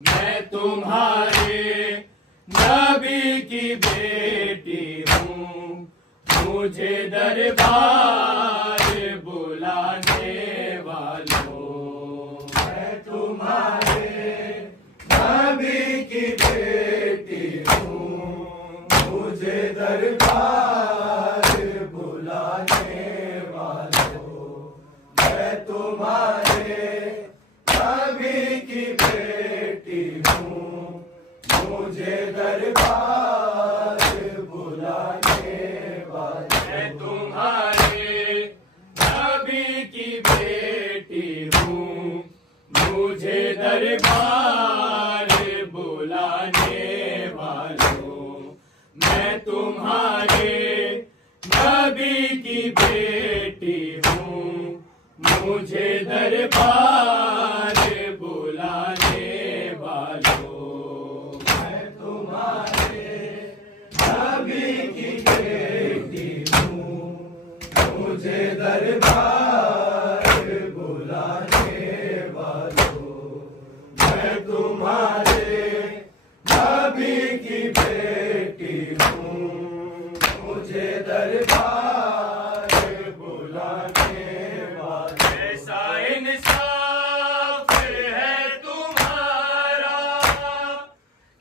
मैं तुम्हारे नबी की बेटी हूँ, मुझे दरबार बुलाने वालों। मैं तुम्हारे नबी की बेटी हूँ, मुझे दरबार बुलाने वालों। मैं तुम्हारे नबी की बेटी हूँ, मुझे दरबार बुलाने वालों। मैं तुम्हारे नबी की बेटी हूँ, मुझे दरबार बुलाने वालों। मैं तुम्हारे नबी की बेटी हूँ, मुझे दरबार बुलाने वालों। मैं तुम्हारे नबी की बेटी हूँ, मुझे दरबार बुलाने वालों। मैं तुम्हारे नबी की बेटी हूँ, मुझे दरबार बुलाने वालों। ऐसा इंसाफ है तुम्हारा,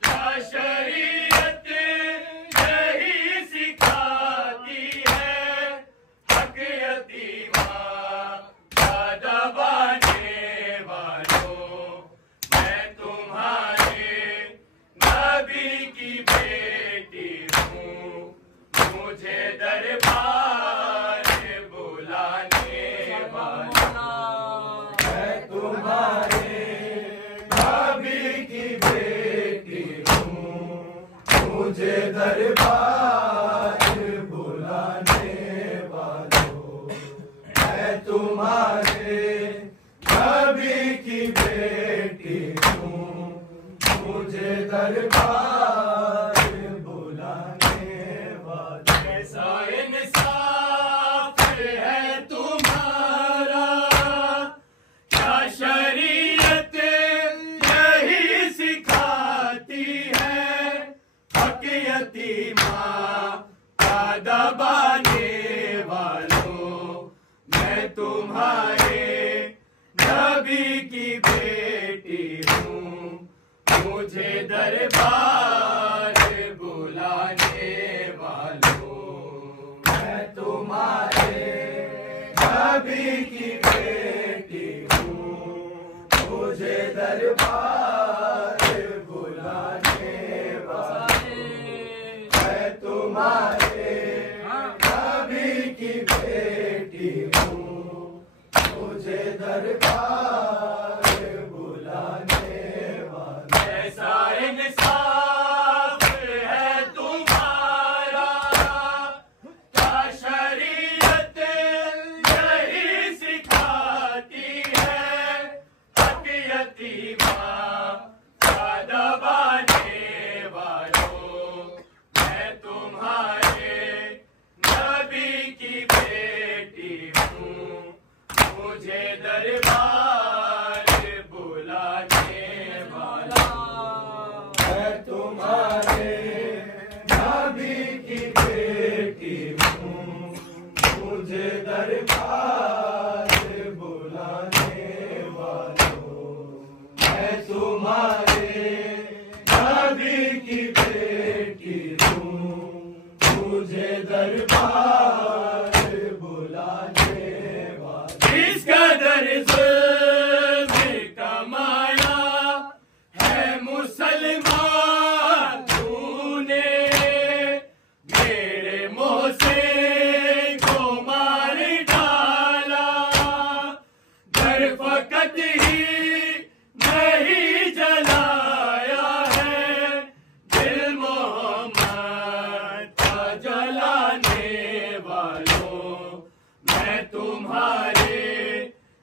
क्या शरीयत यही सिखाती है। हक यतीमा का दबाने वालों। मैं तुम्हारे नबी की बेटी हूँ, मुझे दरबार बुलाने वालों। मैं तुम्हारे नबी की बेटी हूँ, मुझे दरबार बुलाने वालों। मैं तुम्हारे नबी की बेटी हूँ, मुझे दरबार बुलाने वालों। ऐसा इंसाफ है तुम्हारा, क्या शरीयत यही सिखाती है। हक यतीमा का दबाने वालों। मैं तुम्हारे नबी की बेटी हूँ, मुझे दरबार बुलाने वालों। मैं तुम्हारे नबी की बेटी हूँ, मुझे दरबार बुलाने वालों। मैं तुम्हारे नबी की बेटी हूँ, मुझे दरबार बुलाने वालों। ऐसा इंसाफ है तुम्हारा, क्या शरीयत यही सिखाती है। हक यतीमा का दबाने वालों। मैं तुम्हारे नबी की बेटी हूँ, मुझे दरबार बुलाने वालों। मैं तुम्हारे नबी की बेटी हूँ, मुझे दरबार बुलाने वालों। मैं तुम्हारे नबी की बेटी हूँ, मुझे दरबार बुलाने वालों। इस कदर जुल्म कमाया है मुसलमान तूने, मेरे मोहसिन को मार डाला। घर फकत ही नहीं जलाया है, दिल मोहम्मद का जलाने वालों। मैं तुम्हारे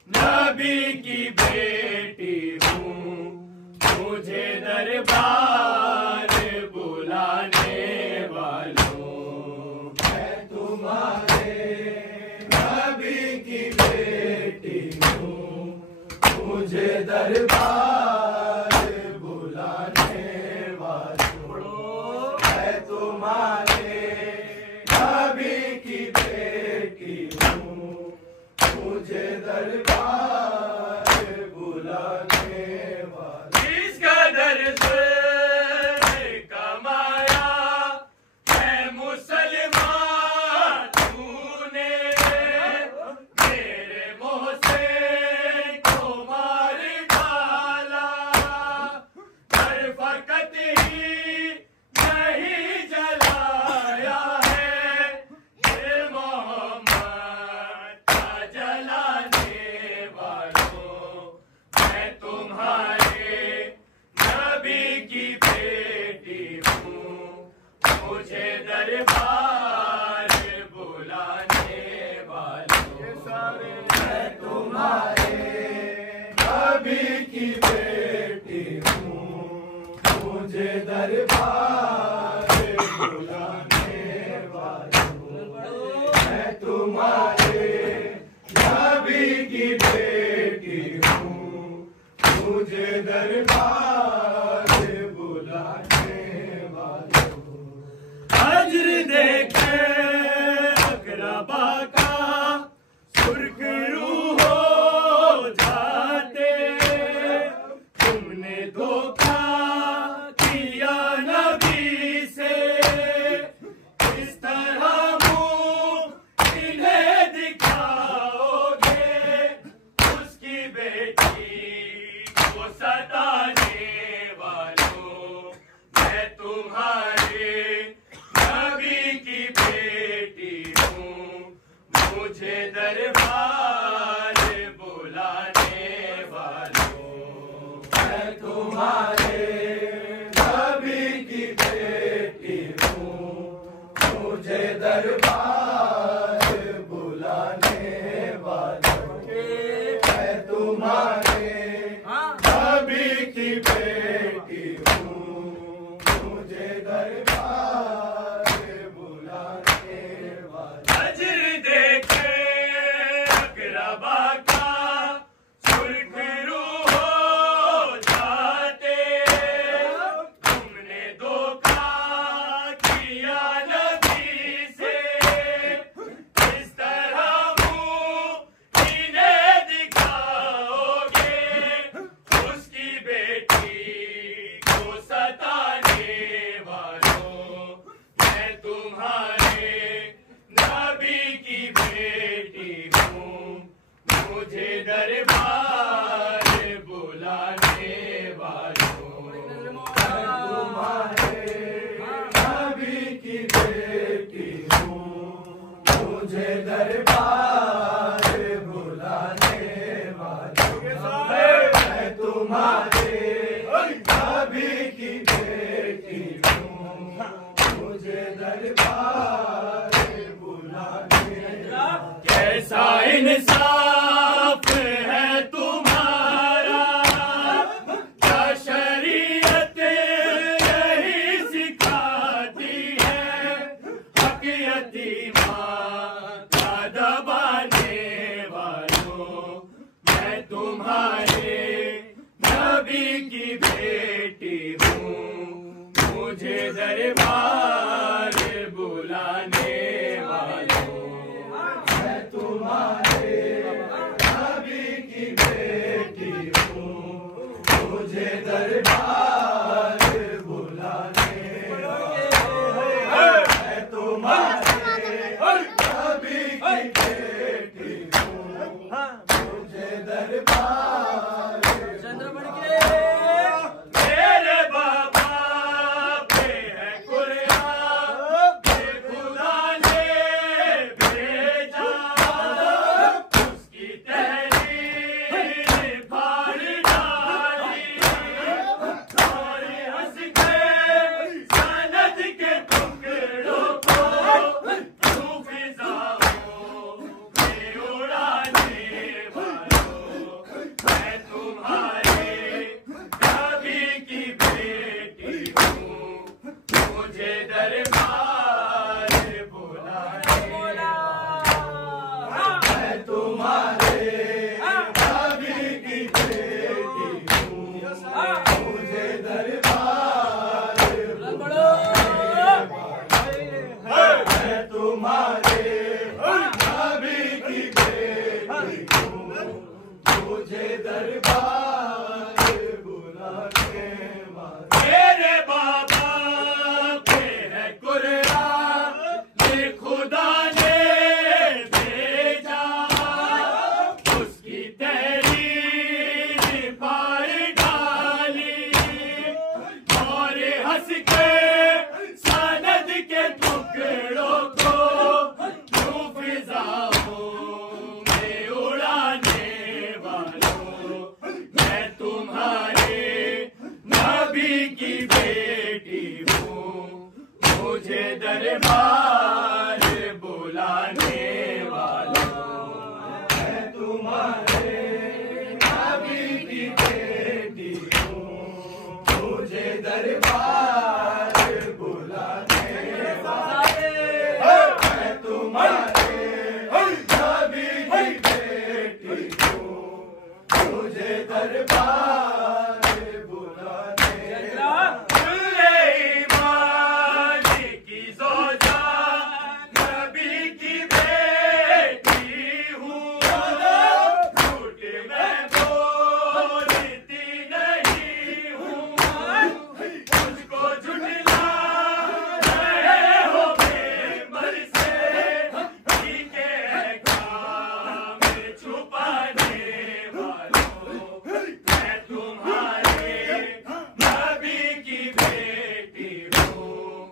नबी की बेटी हूँ, मुझे दरबार बुलाने वालों। मैं तुम्हारे नबी की बेटी हूँ, मुझे दरबार बुलाने मुझे दरबार बुलाने वालों, मैं तुम्हारे नबी की बेटी हूँ, मुझे दरबार बुलाने वालों। हज्र देखे अकरबा का सुर्ख रूह हो जाते, तुमने धोखा किया नबी से, इस तरह मुंह इन्हें दिखाओगे, उसकी बेटी को सताने वालों, मैं तुम्हारे नबी की बेटी हूँ, मुझे दरबार बुलाने वालों। मैं तुम्हारे नबी की बेटी हूँ, मुझे दरबार बुलाने वालों। मैं तुम्हारे नबी की बेटी हूँ, मुझे दरबार बुलाने वालों। हज्र देखे अकरबा का सुर्ख रूह हो जाते, तुमने धोखा किया नबी से, इस तरह मुंह इन्हें दिखाओगे, उसकी बेटी को सताने वालों, मैं तुम्हारे नबी की बेटी हूँ, मुझे दरबार बुलाने वालों। तुम्हारे नबी की बेटी हूँ, मुझे दरबार बुलाने वालों। मैं तुम्हारे नबी की बेटी हूँ, मुझे दरबार बुलाने वालों। कैसा इंसाफ है तुम्हारा, क्या शरीयत यही सिखाती है, हक यतीमा का दबाने वालों, मैं तुम्हारे नबी की बेटी हूँ, मुझे दरबार बुलाने वालों। मैं तुम्हारे नबी की बेटी हूँ, मुझे दरबार बुलाने वालों। मैं तुम्हारे नबी की बेटी हूँ, मुझे दरबार मेरे बाबा पे है कुरान, ये खुदा ने भेजा, उसकी तहरीर फाड़ डाली, और हंस के सनद के टुकड़ों को यूं फिजाओं में उड़ाने वालों, मैं तुम्हारे नबी की बेटी हूँ, मुझे दरबार बुलाने वालों। मैं तुम्हारे नबी की बेटी हूँ, मुझे दरबार बुलाने वालों। मैं तुम्हारे नबी की बेटी हूँ, मुझे दरबार बुलाने वालों। मेरे बाबा पे है कुरान, ये खुदा ने भेजा, उसकी तहरीर फाड़ डाली, और हंस के सनद के टुकड़ों को यूं फिजाओं में उड़ाने वालों, मैं तुम्हारे नबी की बेटी हूँ, मुझे दरबार बुलाने वालों। मैं तुम्हारे नबी की बेटी हूँ, मुझे दरबार बुलाने वाले, मैं तुम्हारे नबी की बेटी हूँ, मुझे दरबार बुलाने सुलेमान की ज़ौजा नबी की बेटी हूँ, झूठ मैं बोलती नहीं हूँ, मुझको झुठला रहे हो मेंबर से, ठीक है काम छुपाने वालों, मैं तुम्हारे नबी की बेटी हूँ,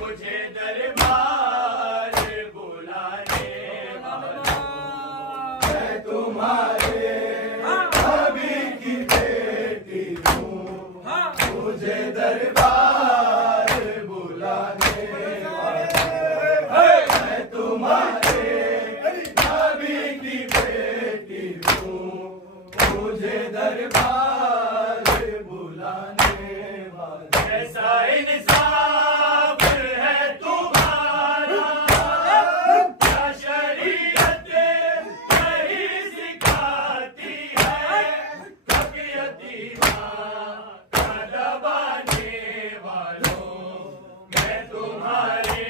मुझे दरबार बुलाने वालों, मैं तुम्हारे नबी की बेटी हूँ, मुझे दरबार बुलाने वाले, मैं तुम्हारे नबी की बेटी हूँ, मुझे दरबार बुलाने वाले। ऐसा इंसाफ है तुम्हारा, क्या शरीयत यही सिखाती है, हक यतीमां का दबाने वालों, मैं तुम्हारे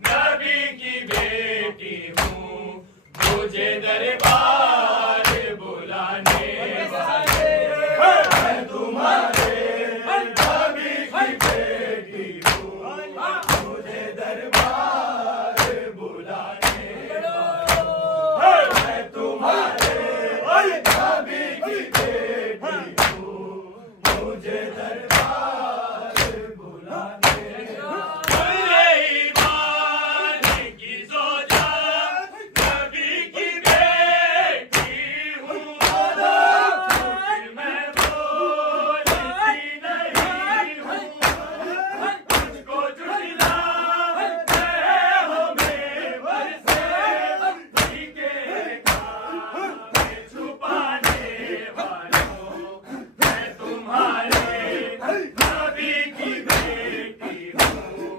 नबी की बेटी हूँ, मुझे दरबार बुलाने वाले, मैं तुम्हारे नबी की बेटी हूँ, मुझे दरबार बुलाने वाले, मैं तुम्हारे नबी की बेटी हूँ, मुझे दरबार बुलाने सुलेमान की ज़ौजा नबी की बेटी हूँ, झूठ मैं बोलती नहीं हूँ, मुझको झुठला रहे हो मेंबर से, ठीक है काम छुपाने वालों, मैं तुम्हारे नबी की बेटी हूँ,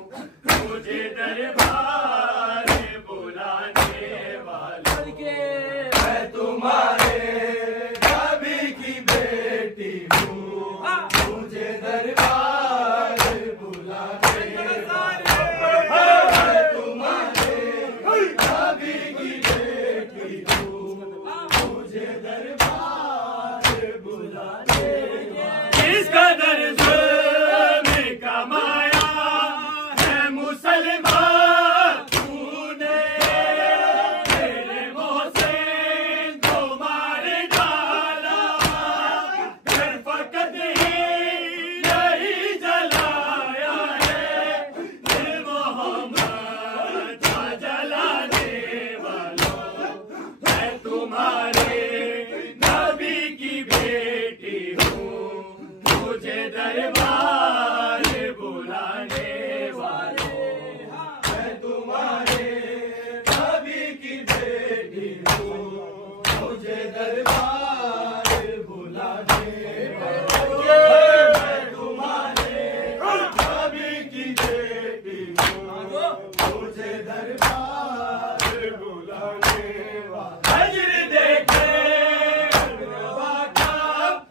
मुझे दरबार बुलाने वालों, मैं तुम्हारे नबी की बेटी हूँ, मुझे दरबार बुलाने वाले, मैं तुम्हारे नबी की बेटी हूँ, मुझे दरबार बुलाने वाले। इस कदर जुल्म कमाया है मुसलमान तूने, तेरे मोहसिन को मार डाला, फिर फकत ही यही जलाया है, दिल मोहम्मद का जलाने वालों, मैं तुम्हारे नबी की बेटी हूँ, मुझे दरबार बुलाने वालों, मैं तुम्हारे नबी की बेटी हूँ, मुझे दरबार बुलाने वाले, मैं तुम्हारे नबी की बेटी हूँ, मुझे दरबार बुलाने वाले। हजर देखे रवा का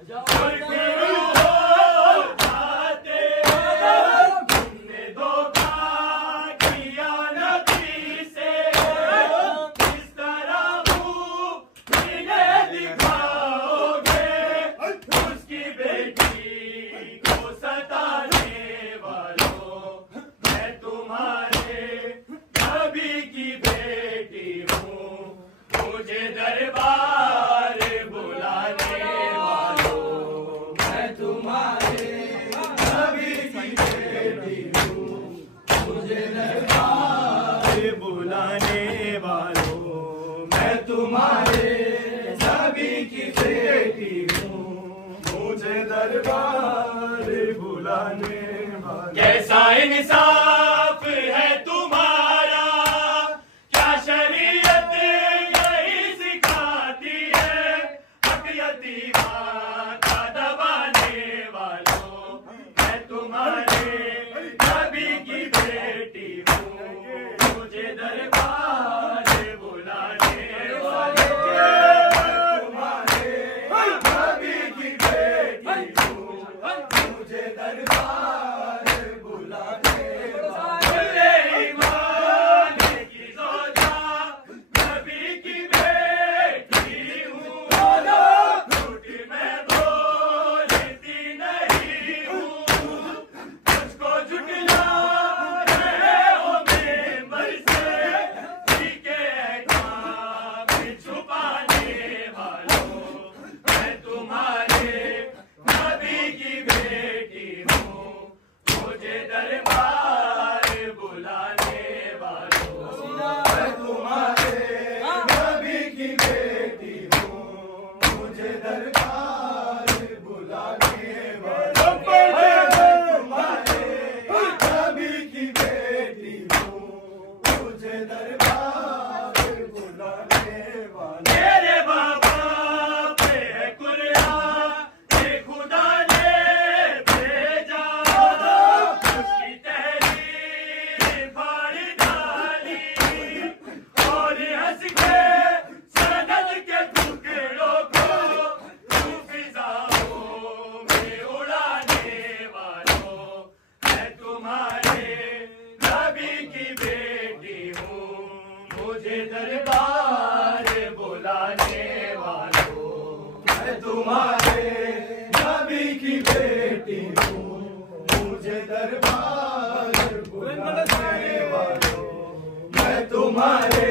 सुर्खियों हो जाते, तुमने धोखा किया नबी से, किस तरह मुँह इन्हें दिखाओगे, उसकी बेटी को सताने वालों, मैं तुम्हारे नबी की बेटी हूँ, मुझे दरबार बुलाने वालों, मैं तुम्हारे नबी की बेटी हूँ, मुझे दरबार बुलाने वालों, मैं तुम्हारे नबी की बेटी हूँ, मुझे दरबार बुलाने वाले। कैसा इंसाफ है तुम्हारा, क्या शरीयत यही सिखाती है, हक यतीमां का दबाने वालों, मुझे दरबार बुलाने दरबार बुलाने वालों मैं तुम्हारे नबी की बेटी हूँ मुझे दरबार बुलाने वालों मैं तुम्हारे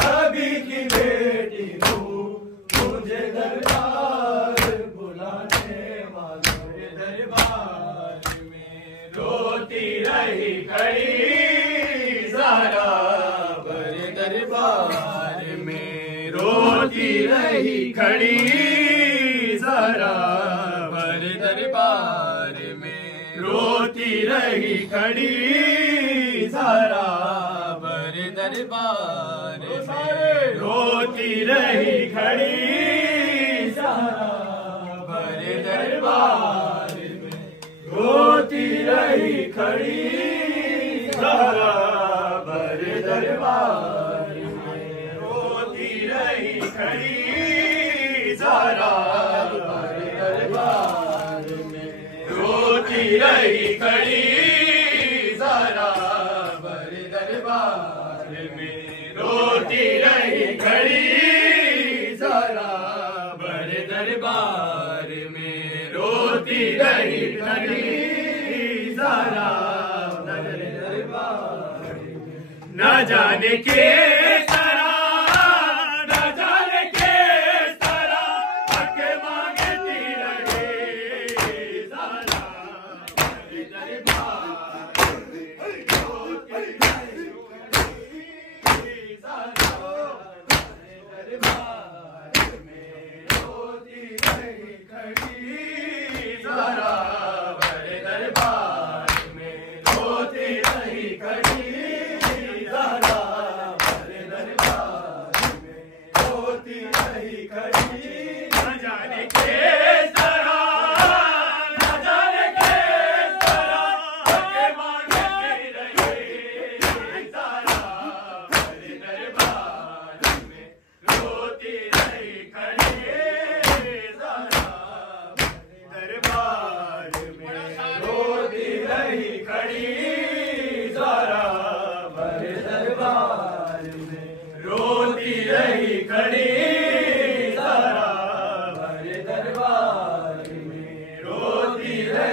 नबी की बेटी हूँ मुझे दरबार बुलाने वालों दरबार में रोती रही खड़ी ज़हरा दरबार में रोती रही खड़ी ज़हरा भर दरबार में रोती रही खड़ी ज़हरा भर दरबार में रोती रही खड़ी ज़हरा भर दरबार में रोती रही खड़ी ज़हरा भर दरबार खड़ी ज़हरा भर दरबार में रोती रही खड़ी ज़हरा भर दरबार में रोती रही खड़ी ज़हरा भर दरबार में रोती रही खड़ी ज़हरा भर दरबार न जाने के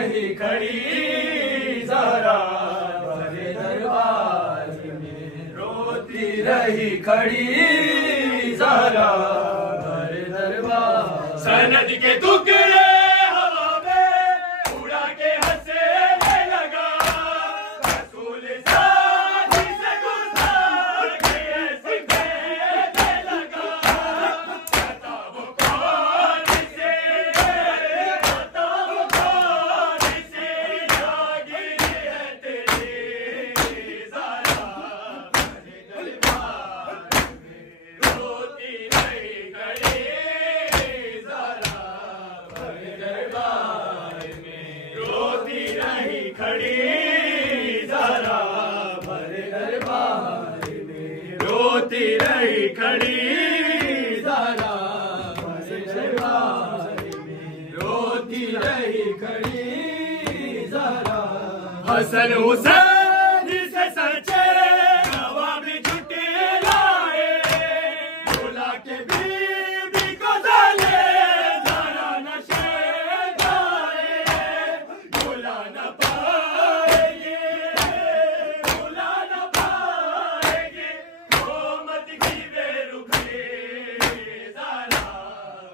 खड़ी ज़हरा भर दरबार में रोती रही खड़ी ज़हरा भर दरबार सनद के टुकड़े हवा में उड़ा के हंसने लगा रसूल साथी से गुज़ार के ऐसे कहने लगा बताओ कौन से खड़ी ज़हरा भर दरबार में रोती रही खड़ी ज़हरा भर दरबार में रोती रही खड़ी हसन हुसैन से सच्चे गवाह भी झुठलाए, भुला के बीबी को साले जरा नशे गाए, भुला न पाएंगे, भुला न पाएंगे, मोहम्मद की बेरुखी जरा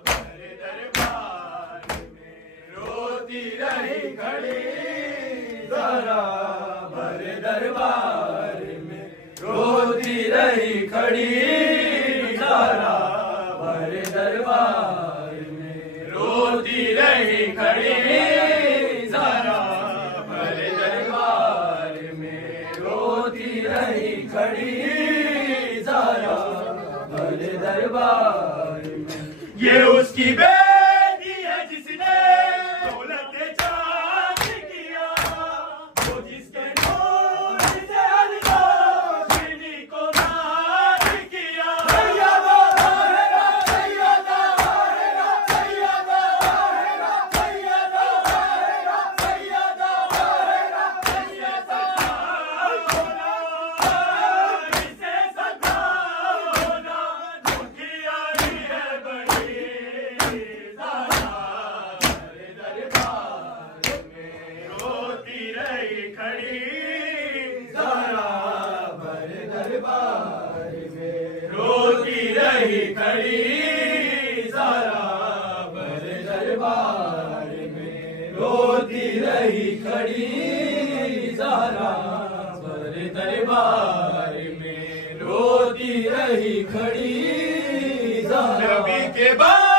भरे दरबार में रोती रही खड़ी, जरा भरे दरबार में रोती रही खड़ी, जरा भरे दरबार में रोती रही खड़ी, जरा भरे दरबार में रोती रही खड़ी, जरा भरे दरबार में। ये उसकी बेटी है जिसने दौलत चांद किया, वो जिसके नूर से अल्लाह रोशनी को नाज किया। सैयदा वाहिरा, सैयदा वाहिरा, सैयदा वाहिरा, सैयदा वाहिरा, सैयदा वाहिरा, सैयदा वाहिरा, इसे सदा होना दुखियारी है बड़ी, जरा भरे दरबार में रोती रही खड़ी, जरा भरे दरबार में रोती रही खड़ी, जरा भरे दरबार में रोती रही खड़ी, जरा भरे दरबार में रोती रही खड़ी, जरा नबी के बाद